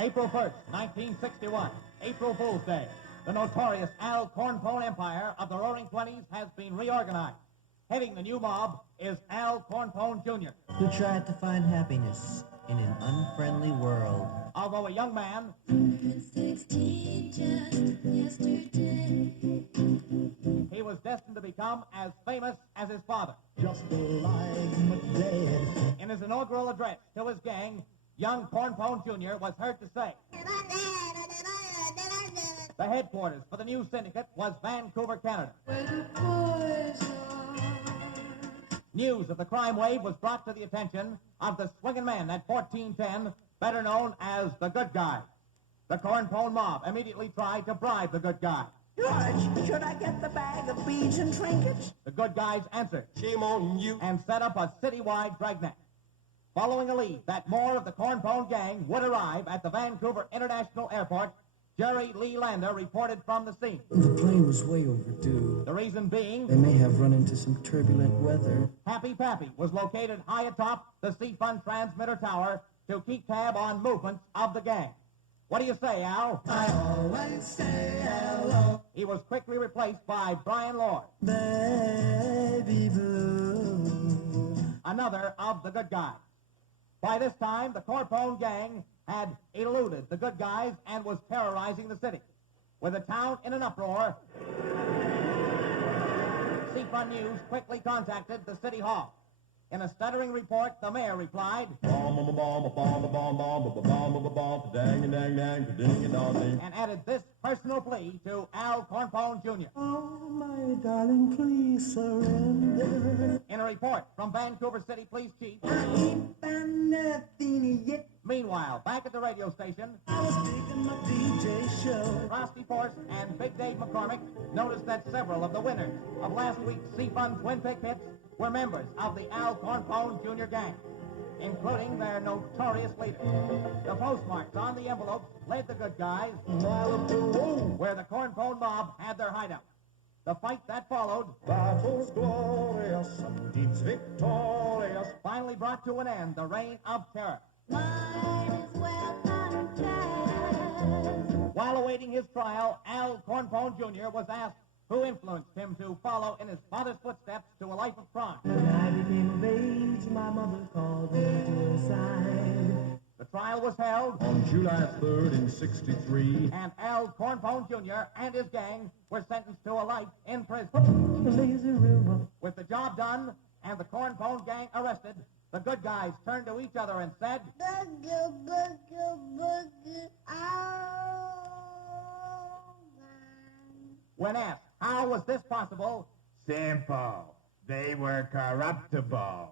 April 1st, 1961, April Fool's Day. The notorious Al Cornpone empire of the Roaring Twenties has been reorganized. Heading the new mob is Al Cornpone Jr., who tried to find happiness in an unfriendly world. Although a young man, 16 just yesterday. he was destined to become as famous as his father. Just like my dad. In his inaugural address to his gang, young Cornpone Jr. was heard to say, the headquarters for the new syndicate was Vancouver, Canada. News of the crime wave was brought to the attention of the swinging man at 1410, better known as the Good Guy. The Cornpone mob immediately tried to bribe the Good Guy. George, should I get the bag of beads and trinkets? The Good Guys answered, Shame on you. and set up a citywide dragnet. Following a lead that more of the Cornpone gang would arrive at the Vancouver International Airport, Jerry Lee Lander reported from the scene. The plane was way overdue. The reason being, They may have run into some turbulent weather. Happy Pappy was located high atop the CFUN transmitter tower to keep tab on movements of the gang. What do you say, Al? I always say hello. He was quickly replaced by Brian Lord, Baby blue. another of the Good Guys. By this time, the Cornpone gang had eluded the Good Guys and was terrorizing the city. With the town in an uproar, CFUN News quickly contacted the city hall. In a stuttering report, the mayor replied, and added this personal plea to Al Cornpone Jr. Oh, my darling, please surrender. In a report from Vancouver City Police Chief, I ain't found nothing yet. meanwhile, back at the radio station, I was digging my DJ show. Frosty Force and Big Dave McCormick noticed that several of the winners of last week's CFUN Twin Pick Hits were members of the Al Cornpone Jr. gang, including their notorious leader. The postmarks on the envelopes led the Good Guys where the Cornpone mob had their hideout. The fight that followed, Battle's glorious, deeds victorious. finally brought to an end the reign of terror. Might as well confess. While awaiting his trial, Al Cornpone Jr. was asked who influenced him to follow in his father's footsteps to a life of crime. When I became of age, my mother called me to her side. The trial was held, On July 3rd in 63, and Al Cornpone Jr. and his gang were sentenced to a life in prison. The lazy river. With the job done and the Cornpone gang arrested, the Good Guys turned to each other and said, Boogie, boogie, boogie, oh, man. when asked how was this possible, Simple. They were corruptible.